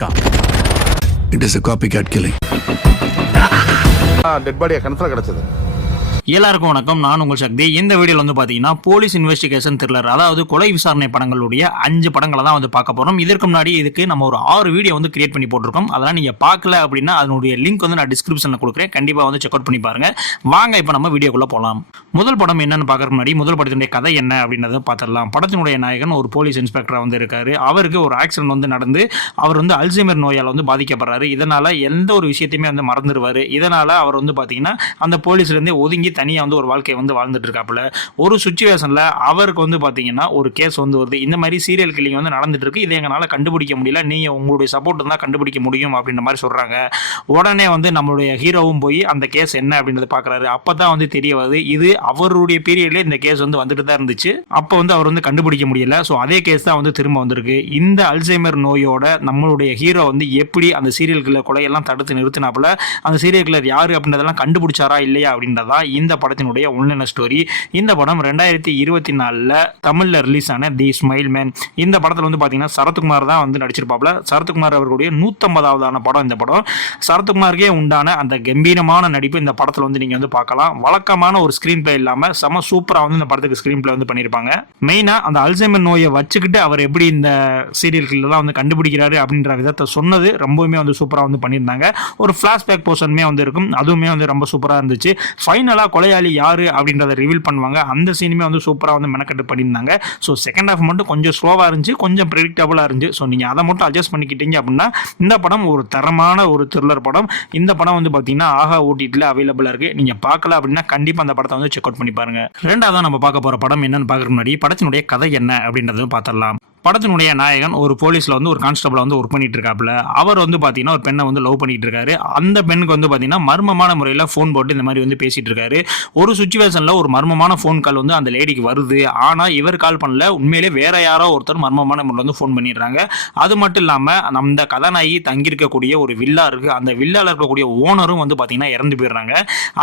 It is a copycat killing. Dead பாடியா கணத்துல கிடைச்சது. எல்லாருக்கும் வணக்கம். நான் உங்கள் சக்தி. இந்த வீடியோவில் வந்து பார்த்தீங்கன்னா போலீஸ் இன்வெஸ்டிகேஷன் த்ரில்லர், அதாவது கொலை விசாரணை படங்களுடைய 5 படங்களை தான் வந்து பார்க்க போகிறோம். இதற்கு முன்னாடி இதுக்கு நம்ம ஒரு 6 வீடியோ வந்து கிரியேட் பண்ணி போட்டிருக்கோம். அதெல்லாம் நீங்கள் பார்க்கல அப்படின்னா அதனுடைய லிங்க் வந்து நான் டிஸ்கிரிப்ஷனில் கொடுக்குறேன். கண்டிப்பாக வந்து செக் அவுட் பண்ணி பாருங்கள். வாங்க இப்போ நம்ம வீடியோக்குள்ளே போகலாம். முதல் படம் என்னன்னு பார்க்கறதுக்கு முன்னாடி முதல் படத்தினுடைய கதை என்ன அப்படின்றத பார்த்துடலாம். படத்தினுடைய நாயகன் ஒரு போலீஸ் இன்ஸ்பெக்டராக வந்து இருக்காரு. அவருக்கு ஒரு ஆக்சிடென்ட் வந்து நடந்து அவர் வந்து அல்சைமர் நோயால் வந்து பாதிக்கப்படுறாரு. இதனால் எந்த ஒரு விஷயத்தையுமே வந்து மறந்துடுவார். இதனால் அவர் வந்து பார்த்தீங்கன்னா அந்த போலீஸ்லேருந்தே ஒதுங்கி தனியாக வந்து ஒரு வாழ்க்கையை வந்து வாழ்ந்துட்டு இருக்காப்புல. ஒரு சுச்சுவேஷனில் அவருக்கு வந்து பார்த்தீங்கன்னா ஒரு கேஸ் வந்து வருது. இந்த மாதிரி சீரியல் கில்லிங் வந்து நடந்துட்டு இருக்கு, இதை எங்களால் கண்டுபிடிக்க முடியல, நீங்கள் உங்களுடைய சப்போர்ட் இருந்தால் கண்டுபிடிக்க முடியும் அப்படின்ற மாதிரி சொல்கிறாங்க. உடனே வந்து நம்மளுடைய ஹீரோவும் போய் அந்த கேஸ் என்ன அப்படின்றத பார்க்குறாரு. அப்போ தான் வந்து தெரிய வருது இது அவருடைய பீரியட்லேயே இந்த கேஸ் வந்து வந்துட்டு தான் இருந்துச்சு. அப்போ வந்து அவர் வந்து கண்டுபிடிக்க முடியல. ஸோ அதே கேஸ் தான் வந்து திரும்ப வந்திருக்கு. இந்த அல்சைமர் நோயோட நம்மளுடைய ஹீரோ வந்து எப்படி அந்த சீரியல் கில்லர் கொலையெல்லாம் தடுத்து நிறுத்தினாப்புல அந்த சீரியல் கில்லர் யார் அப்படின்றதெல்லாம் கண்டுபிடிச்சாரா இல்லையா அப்படின்றதான் இந்த படத்தினுடைய உண்மையான ஸ்டோரி. இந்த படம் 2024 தமிழ்ல ரிலீஸ் ஆன தி ஸ்மைல் மேன். இந்த படத்தில் வந்து பார்த்தீங்கன்னா சரத்குமார் தான் வந்து நடிச்சிருப்பாப்ல. சரத்குமார் அவர்களுடைய 150வது படம் இந்த படம். சரத்குமாருக்கே உண்டான அந்த கம்பீரமான நடிப்பு இந்த படத்தில் வந்து நீங்கள் வந்து பார்க்கலாம். வழக்கமான ஒரு ஸ்க்ரீன் பிளே இல்லாமல் செம சூப்பராக வந்து இந்த படத்துக்கு ஸ்க்ரீன் பிளே வந்து பண்ணியிருப்பாங்க. மெயினாக அந்த அல்சைமர் நோயை வச்சுக்கிட்டு அவர் எப்படி இந்த சீரியல் கில்லர்லாம் வந்து கண்டுபிடிக்கிறாரு அப்படின்ற விதத்தை சொன்னது ரொம்பவுமே வந்து சூப்பராக வந்து பண்ணியிருந்தாங்க. ஒரு ஃப்ளாஷ்பேக் போர்ஷனுமே வந்து இருக்கும், அதுவுமே வந்து ரொம்ப சூப்பராக இருந்துச்சு. ஃபைனலாக கொலையாளி யாரு அப்படின்றத ரிவீல் பண்ணுவாங்க. அந்த சீனுமே வந்து சூப்பராக வந்து மெனக்கட்டு பண்ணியிருந்தாங்க. ஸோ செகண்ட் ஹாஃப் மட்டும் கொஞ்சம் ஸ்லோவாக இருந்துச்சு, கொஞ்சம் ப்ரெடிக்டபுளாக இருந்துச்சு. ஸோ நீங்கள் அதை மட்டும் அட்ஜஸ்ட் பண்ணிக்கிட்டீங்க அப்படின்னா இந்த படம் ஒரு தரமான ஒரு த்ரில்லர் படம். இந்த படம் வந்து பார்த்தீங்கன்னா ஆஹா ஓடிடியில் அவைலபிளாக இருக்குது. நீங்கள் பார்க்கல அப்படின்னா கண்டிப்பாக அந்த படத்தை வந்து செக் அவுட் பண்ணி பாருங்கள். ரெண்டாவது நம்ம பார்க்க போகிற படம் என்னன்னு பார்க்குற முன்னாடி படத்தினுடைய கதை என்ன அப்படின்றத பார்த்துடலாம். படத்தினுடைய நாயகன் ஒரு போலீஸில் வந்து ஒரு கான்ஸ்டபிளாக வந்து ஒர்க் பண்ணிட்டு இருக்காப்புல. அவர் வந்து பார்த்தீங்கன்னா ஒரு பெண்ணை வந்து லவ் பண்ணிட்டு இருக்காரு. அந்த பெண்ணுக்கு வந்து பார்த்தீங்கன்னா மர்மமான முறையில் ஃபோன் போட்டு இந்த மாதிரி வந்து பேசிட்டு இருக்காரு. ஒரு சுச்சுவேஷனில் ஒரு மர்மமான ஃபோன் கால் வந்து அந்த லேடிக்கு வருது. ஆனால் இவர் கால் பண்ணல, உண்மையிலே வேற யாரோ ஒருத்தர் மர்மமான முறையில் வந்து ஃபோன் பண்ணிடுறாங்க. அது மட்டும் இல்லாமல் அந்த கதாநாயகி தங்கியிருக்கக்கூடிய ஒரு வில்லா இருக்குது. அந்த வில்லாவில் இருக்கக்கூடிய ஓனரும் வந்து பார்த்தீங்கன்னா இறந்து போயிடுறாங்க.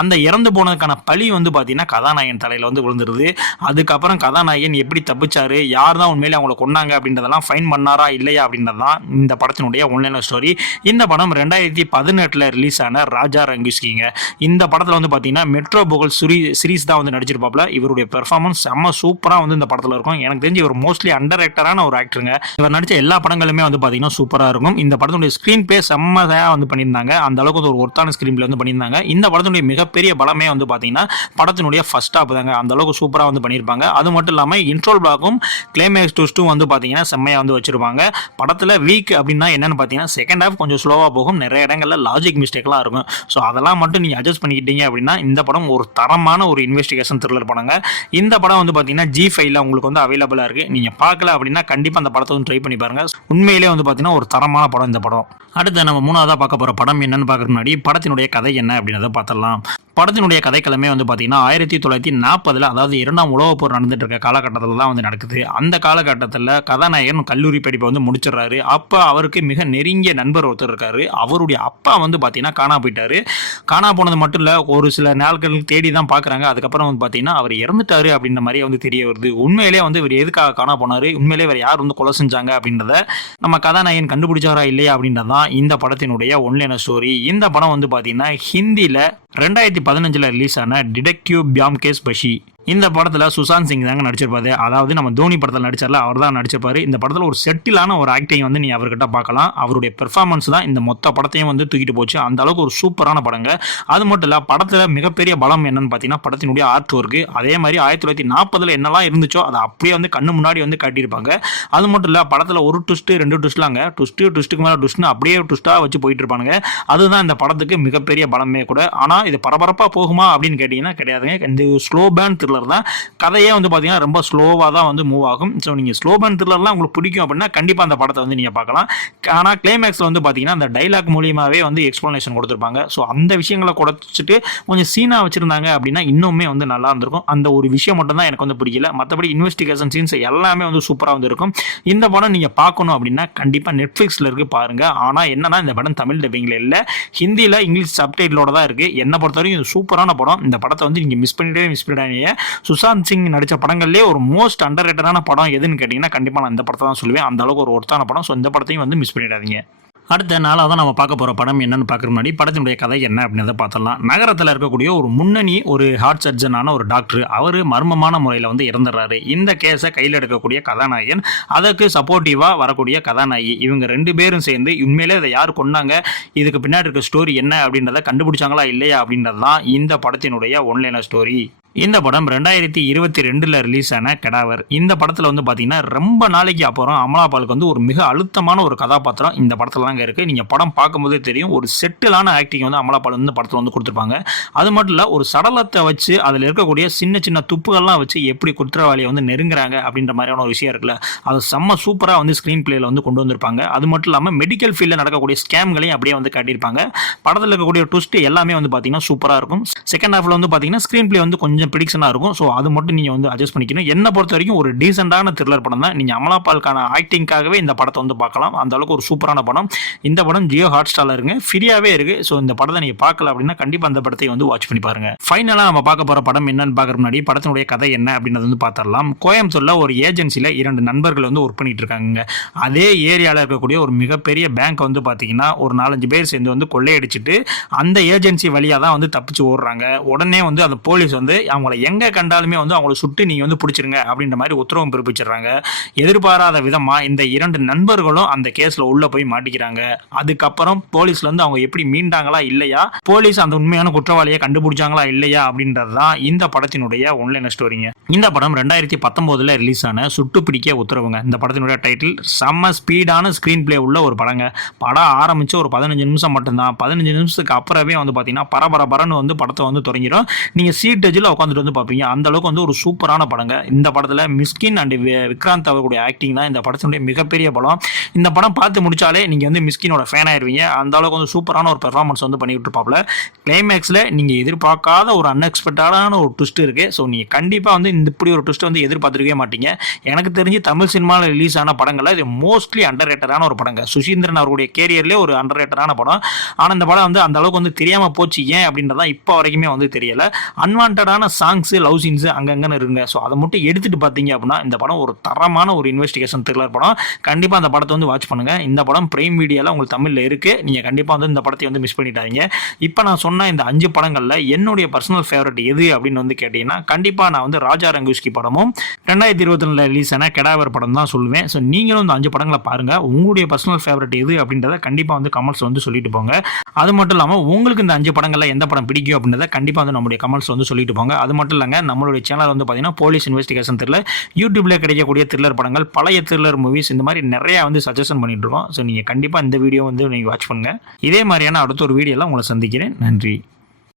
அந்த இறந்து போனதுக்கான பழி வந்து பார்த்தீங்கன்னா கதாநாயகன் தலையில் வந்து விழுந்துருது. அதுக்கப்புறம் கதாநாயகன் எப்படி தப்பிச்சாரு, யார் தான் உண்மையிலே அவங்களை கொண்டாங்க அப்படின்றதெல்லாம் ஃபைன் பண்ணாரா இல்லையா அப்படின்றதான் இந்த படத்தினுடைய உண்மையான ஸ்டோரி. இந்த படம் 2018 ரிலீஸ் ஆன ராஜா ரங்கிஸ்கிங்க. இந்த படத்தில் வந்து பார்த்தீங்கன்னா மெட்ரோ புகழ் சீரிஸ் தான் வந்து நடிச்சிருப்பாப்ல. இவருடைய பெர்ஃபார்மன்ஸ் செம்ம சூப்பராக வந்து இந்த படத்தில் இருக்கும். எனக்கு தெரிஞ்சு இவர் மோஸ்ட்லி அண்டர் ஆக்டரான ஒரு ஆக்டருங்க. இவர் நடித்த எல்லா படங்களுமே வந்து பார்த்தீங்கன்னா சூப்பராக இருக்கும். இந்த படத்தினுடைய ஸ்க்ரீன் பிளே செம்மதாக வந்து பண்ணியிருந்தாங்க. அந்த அளவுக்கு ஒரு ஒர்த்தான ஸ்க்ரீன் பிளே வந்து பண்ணியிருந்தாங்க. இந்த படத்தினுடைய மிகப்பெரிய பலமே வந்து பார்த்தீங்கன்னா படத்தினுடைய ஃபர்ஸ்ட் ஹாப் தாங்க. அந்த அளவுக்கு சூப்பராக வந்து பண்ணியிருப்பாங்க. அது மட்டும் இல்லாமல் இன்ட்ரோல் பிளாக்கும் கிளைமேக்ஸ் ட்விஸ்ட்டும் வந்து பார்த்தீங்கன்னா செம்மையாக வந்து வச்சிருப்பாங்க. படத்தில் வீக் அப்படின்னா என்னன்னு பார்த்தீங்கன்னா செகண்ட் ஹாஃப் கொஞ்சம் ஸ்லோவாக போகும், நிறைய இடங்களில் லாஜிக் மிஸ்டேக்லாம் இருக்கும். ஸோ அதெல்லாம் மட்டும் நீங்கள் அட்ஜஸ்ட் பண்ணிக்கிட்டீங்க அப்படின்னா இந்த படம் ஒரு தரமான ஒரு இன்வெஸ்டிகேஷன் த்ரில்லர் படங்க. இந்த படம் வந்து பார்த்தீங்கன்னா G5ல உங்களுக்கு வந்து அவைலபிளாக இருக்குது. நீங்கள் பார்க்கல அப்படின்னா கண்டிப்பாக அந்த படத்தை வந்து ட்ரை பண்ணி பாருங்கள். உண்மையிலே வந்து பார்த்தீங்கன்னா ஒரு தரமான படம் இந்த படம். அடுத்து நம்ம மூணாவதாக பார்க்க போகிற படம் என்னன்னு பார்க்குற முன்னாடி படத்தினுடைய கதை என்ன அப்படின்றத பார்த்துடலாம். படத்தினுடைய கதைக்கிழமை வந்து பார்த்தீங்கன்னா 1940 அதாவது 2ஆம் உலகப் போர் நடந்துட்டு இருக்க காலகட்டத்தில் தான் வந்து நடக்குது. அந்த காலகட்டத்தில் கதாநாயகன் கல்லூரி படிப்பை வந்து முடிச்சிடறாரு. அப்போ அவருக்கு மிக நெருங்கிய நண்பர் ஒருத்தர் இருக்காரு. அவருடைய அப்பா வந்து பார்த்தீங்கன்னா காணா போயிட்டாரு. காணா போனது மட்டும் இல்லை, ஒரு சில நாட்கள் தேடி தான் பார்க்குறாங்க. அதுக்கப்புறம் வந்து பார்த்தீங்கன்னா அவர் இறந்துட்டாரு அப்படின்ற மாதிரி வந்து தெரிய வருது. உண்மையிலே வந்து இவர் எதுக்காக காணா போனார், உண்மையிலே இவர் யார் வந்து கொலை செஞ்சாங்க அப்படின்றத நம்ம கதாநாயகன் கண்டுபிடிச்சாரா இல்லையா அப்படின்றதான் இந்த படத்தினுடைய ஒன்லைன ஸ்டோரி. இந்த படம் வந்து பார்த்தீங்கன்னா ஹிந்தியில் 2015 ரிலீஸ் ஆன டிடெக்டிவ் பியோம்கேஷ் பஷி. இந்த படத்தில் சுஷாந்த் சிங் தாங்க நடிச்சிருப்பாரு. அதாவது நம்ம தோனி படத்தில் நடிச்சார்ல, அவர் தான் நடிச்சிருப்பாரு. இந்த படத்தில் ஒரு செட்டிலான ஒரு ஆக்டிங் வந்து நீ அவர்கிட்ட பார்க்கலாம். அவருடைய பெர்ஃபார்மன்ஸ் தான் இந்த மொத்த படத்தையும் வந்து தூக்கிட்டு போச்சு. அந்த அளவுக்கு ஒரு சூப்பரான படங்க. அது மட்டும் இல்லை, படத்தில் மிகப்பெரிய பலம் என்னன்னு பார்த்தீங்கன்னா படத்தினுடைய ஆர்ட் ஒர்க்கு. அதே மாதிரி 1940 என்னெல்லாம் இருந்துச்சோ அதை அப்படியே வந்து கண்ணு முன்னாடி வந்து காட்டியிருப்பாங்க. அது மட்டும் இல்லை, படத்தில் ஒரு ட்விஸ்ட் 2 ட்விஸ்ட்லாங்க, ட்விஸ்ட்டுக்கு மேலே ட்விஸ்ட்னு அப்படியே ட்விஸ்ட்டாக வச்சு போயிட்டு இருப்பானுங்க. அதுதான் இந்த படத்துக்கு மிகப்பெரிய பலமே கூட. ஆனால் இது பரபரப்பாக போகுமா அப்படின்னு கேட்டிங்கன்னா கிடையாதுங்க. இந்த ஸ்லோ பேன் த்ரில்லர் தான். கதையே வந்து பார்த்தீங்கன்னா ரொம்ப ஸ்லோவாக தான் வந்து மூவ் ஆகும். ஸோ நீங்கள் ஸ்லோ பேன் த்ரில்லர்லாம் உங்களுக்கு பிடிக்கும் அப்படின்னா கண்டிப்பாக அந்த படத்தை வந்து நீங்கள் பார்க்கலாம். ஆனால் கிளைமேக்ஸில் வந்து பார்த்தீங்கன்னா அந்த டைலாக் மூலியமாகவே வந்து எக்ஸ்ப்ளனேஷன் கொடுத்துருப்பாங்க. ஸோ அந்த விஷயங்களை குறைச்சிட்டு கொஞ்சம் சீனாக வச்சுருந்தாங்க அப்படின்னா இன்னுமே வந்து நல்லா இருந்திருக்கும். அந்த ஒரு விஷயம் மட்டும் தான் எனக்கு வந்து பிடிக்கல. மற்றபடி இன்வெஸ்டிகேஷன் சீன்ஸ் எல்லாமே வந்து சூப்பராக வந்து இருக்கும். இந்த படம் நீங்கள் பார்க்கணும் அப்படின்னா கண்டிப்பாக நெட்ஃப்ளிக்ஸில் இருக்குது பாருங்கள். ஆனால் என்னன்னா இந்த படம் தமிழ் டப்பிங்கில் இல்லை, ஹிந்தியில் இங்கிலீஷ் சப்டைட்டிலோட தான் இருக்குது. என்னை பொறுத்தவரைக்கும் இது சூப்பரான படம். இந்த படத்தை வந்து நீங்கள் மிஸ் பண்ணிடாதீங்க. சுஷாந்த் சிங் நடித்த படங்கள்லேயே ஒரு மோஸ்ட் அண்டர் ரேட்டடான படம் எதுன்னு கேட்டிங்கன்னா கண்டிப்பாக நான் இந்த படத்தை தான் சொல்லுவேன். அந்த அளவுக்கு ஒரு ஒர்த்தான படம். ஸோ இந்த படத்தையும் வந்து மிஸ் பண்ணிடாதீங்க. அடுத்த நாளாக தான் நம்ம பார்க்க போகிற படம் என்னன்னு பார்க்குற முன்னாடி படத்தினுடைய கதை என்ன அப்படின்றத பார்த்துடலாம். நகரத்தில் இருக்கக்கூடிய ஒரு முன்னணி ஒரு ஹார்ட் சர்ஜனான ஒரு டாக்டர் அவர் மர்மமான முறையில் வந்து இறந்துடுறாரு. இந்த கேஸை கையில் எடுக்கக்கூடிய கதாநாயகன், அதற்கு சப்போர்ட்டிவாக வரக்கூடிய கதாநாயகி, இவங்க 2 பேரும் சேர்ந்து உண்மையிலே இதை யார் கொண்டாங்க, இதுக்கு பின்னாடி இருக்க ஸ்டோரி என்ன அப்படின்றத கண்டுபிடிச்சாங்களா இல்லையா அப்படின்றது தான் இந்த படத்தினுடைய ஒன்லைனர் ஸ்டோரி. இந்த படம் 2022 ரிலீஸ் ஆன கெடாவர். இந்த படத்தில் வந்து பார்த்தீங்கன்னா ரொம்ப நாளைக்கு அப்புறம் அமலாபாலுக்கு வந்து ஒரு மிக அழுத்தமான ஒரு கதாபாத்திரம் இந்த படத்தில் தாங்க இருக்குது. நீங்கள் படம் பார்க்கும்போதே தெரியும், ஒரு செட்டிலான ஆக்டிங் வந்து அமலாபால் வந்து படத்தில் வந்து கொடுத்துருப்பாங்க. அது மட்டும் இல்லை, ஒரு சடலத்தை வச்சு அதில் இருக்கக்கூடிய சின்ன சின்ன துப்புகள்லாம் வச்சு எப்படி குற்றவாளியை வந்து நெருங்குறாங்க அப்படின்ற மாதிரியான ஒரு விஷயம் இருக்குல்ல, அது செம்ம சூப்பராக வந்து ஸ்க்ரீன் பிளேயில் வந்து கொண்டு வந்திருப்பாங்க. அது மட்டும் இல்லாமல் மெடிக்கல் ஃபீல்டில் நடக்கக்கூடிய ஸ்கேம்களையும் அப்படியே வந்து காட்டியிருப்பாங்க. படத்தில் இருக்கக்கூடிய ட்விஸ்ட் எல்லாமே வந்து பார்த்தீங்கன்னா சூப்பராக இருக்கும். செகண்ட் ஹாஃபில் வந்து பார்த்தீங்கன்னா ஸ்க்ரீன் பிளே வந்து கொஞ்சம் ப்ரிடிக்ஷனாக இருக்கும். ஸோ அது மட்டும் நீங்கள் வந்து அட்ஜஸ்ட் பண்ணிக்கணும். என்னை பொறுத்த வரைக்கும் ஒரு டீசெண்டான த்ரில்லர் படம் தான். நீங்கள் அமலாபாலுக்கான ஆக்டிங்காகவே இந்த படத்தை வந்து பார்க்கலாம். அந்த அளவுக்கு ஒரு சூப்பரான படம். இந்த படம் ஜியோ ஹாட் ஸ்டாரில் இருக்குங்க, ஃப்ரீயாகவே இருக்குது. ஸோ இந்த படத்தை நீங்கள் பார்க்கல அப்படின்னா கண்டிப்பாக அந்த படத்தை வந்து வாட்ச் பண்ணி பாருங்க. ஃபைனலாக நம்ம பார்க்க போகிற படம் என்னன்னு பார்க்குற முன்னாடி படத்தினுடைய கதை என்ன அப்படின்றது வந்து பார்த்துடலாம். கோயம்புத்தூரில் ஒரு ஏஜென்சியில் 2 நண்பர்கள் வந்து ஒர்க் பண்ணிட்டு இருக்காங்க. அதே ஏரியாவில் இருக்கக்கூடிய ஒரு மிகப்பெரிய பேங்க் வந்து பார்த்தீங்கன்னா ஒரு 4-5 பேர் சேர்ந்து வந்து கொள்ளையடிச்சிட்டு அந்த ஏஜென்சி வழியாக தான் வந்து தப்பிச்சு ஓடுறாங்க. உடனே வந்து அந்த போலீஸ் வந்து அவங்கள எங்கே கண்டாலுமே வந்து அவங்கள சுட்டு நீங்கள் வந்து பிடிச்சிருங்க அப்படின்ற மாதிரி உத்தரவும் பிறப்பிச்சிடுறாங்க. எதிர்பாராத விதமாக இந்த 2 நண்பர்களும் அந்த கேஸில் உள்ளே போய் மாட்டிக்கிறாங்க. அதுக்கப்புறம் போலீஸ்லேருந்து அவங்க எப்படி மீண்டாங்களா இல்லையா, போலீஸ் அந்த உண்மையான குற்றவாளியை கண்டுபிடிச்சாங்களா இல்லையா அப்படின்றது தான் இந்த படத்தினுடைய ஒன்லைனர் ஸ்டோரிங்க. இந்த படம் 2019 ரிலீஸ் ஆன சுட்டு பிடிக்க உத்தரவுங்க. இந்த படத்தினுடைய டைட்டில். செம்ம ஸ்பீடான ஸ்க்ரீன் பிளே உள்ள ஒரு படங்க. படம் ஆரம்பித்து ஒரு 15 நிமிஷம் மட்டும்தான். 15 நிமிஷத்துக்கு அப்புறமே வந்து பார்த்தீங்கன்னா பரபரன்னு வந்து படத்தை வந்து தொடங்கிடும். நீங்கள் சீட் எஜில் உட்காந்துட்டு வந்து பார்ப்பீங்க. அந்த அளவுக்கு வந்து ஒரு சூப்பரான படங்க. இந்த படத்தில் மிஸ்கின் அண்ட் விக்ராந்த் அவர்களுடைய ஆக்டிங் தான் இந்த படத்தினுடைய மிகப்பெரிய படம். இந்த படம் பார்த்து முடிச்சாலே நீங்கள் வந்து மிஸ்கினோட ஃபேன் ஆயிருவீங்க. அந்த அளவுக்கு வந்து சூப்பரான ஒரு பெர்ஃபார்மன்ஸ் வந்து பண்ணிட்டு இருப்பாப்ல. கிளைமேக்ஸில் நீங்கள் எதிர்பார்க்காத ஒரு அன்எக்ஸ்பெக்டடான ஒரு ட்விஸ்ட் இருக்குது. ஸோ நீங்கள் கண்டிப்பாக வந்து இப்படி ஒரு ட்விஸ்ட் வந்து எதிர்பார்த்துருக்கவே மாட்டீங்க. எனக்கு தெரிஞ்சு தமிழ் சினிமாவில் ரிலீஸ் ஆன படங்களில் இது மோஸ்ட்லி அண்டர் ரேட்டடான ஒரு படங்க. சுசீந்திரன் அவருடைய கேரியர்லேயே ஒரு அண்டர் ரேட்டடான படம். ஆனால் இந்த படம் வந்து அந்த அளவுக்கு வந்து தெரியாமல் போச்சு. ஏன் அப்படின்றதான் இப்போ வரைக்குமே வந்து தெரியல. அன்வான்டான சாங்ஸ், லவ் சீன்ஸ் அங்கங்கன்னு இருங்க. ஸோ அதை மட்டும் எடுத்துகிட்டு பார்த்தீங்க அப்படின்னா இந்த படம் ஒரு தரமான ஒரு இன்வெஸ்டிகேஷன் த்ரில்லர் படம். கண்டிப்பாக அந்த படத்தை வந்து வாட்ச் பண்ணுங்கள். இந்த படம் பிரைம் வீடியோவில் உங்களுக்கு தமிழில் இருக்குது. நீங்கள் கண்டிப்பாக வந்து இந்த படத்தை வந்து மிஸ் பண்ணிட்டாங்க. இப்போ நான் சொன்ன இந்த 5 படங்களில் என்னுடைய பர்சனல் ஃபேவரட் எது அப்படின்னு வந்து கேட்டிங்கன்னா கண்டிப்பாக நான் வந்து ராஜா ரங்குஸ்கி படமும் 2022 ரிலீஸ் ஆன கெடாவர் படம் தான் சொல்லுவேன். ஸோ நீங்களும் இந்த 5 படங்களை பாருங்கள். உங்களுடைய பர்சனல் ஃபேவரட் எது அப்படின்றத கண்டிப்பாக வந்து கமெண்ட்ஸ் வந்து சொல்லிட்டு போங்க. அது மட்டும் இல்லாமல் உங்களுக்கு இந்த 5 படங்களில் எந்த படம் பிடிக்கும் அப்படின்றத கண்டிப்பாக வந்து நம்முடைய கமெண்ட்ஸ் வந்து சொல்லிட்டு போங்க. அது மட்டும் இல்லைங்க, நம்மளுடைய சேனல் வந்து பார்த்தீங்கன்னா போலீஸ் இன்வெஸ்டிகேஷன் த்ரில்லர், யூடியூப்ல கிடைக்கக்கூடிய த்ரில்லர் படங்கள், பழைய த்ரில்லர் மூவிஸ், இந்த மாதிரி நிறைய வந்து சஜஷன் பண்ணிட்டு இருக்கோம். ஸோ நீங்கள் கண்டிப்பாக இந்த வீடியோ வந்து நீங்கள் வாட்ச் பண்ணுங்க. இதே மாதிரியான அடுத்த ஒரு வீடியோலாம் உங்களை சந்திக்கிறேன். நன்றி.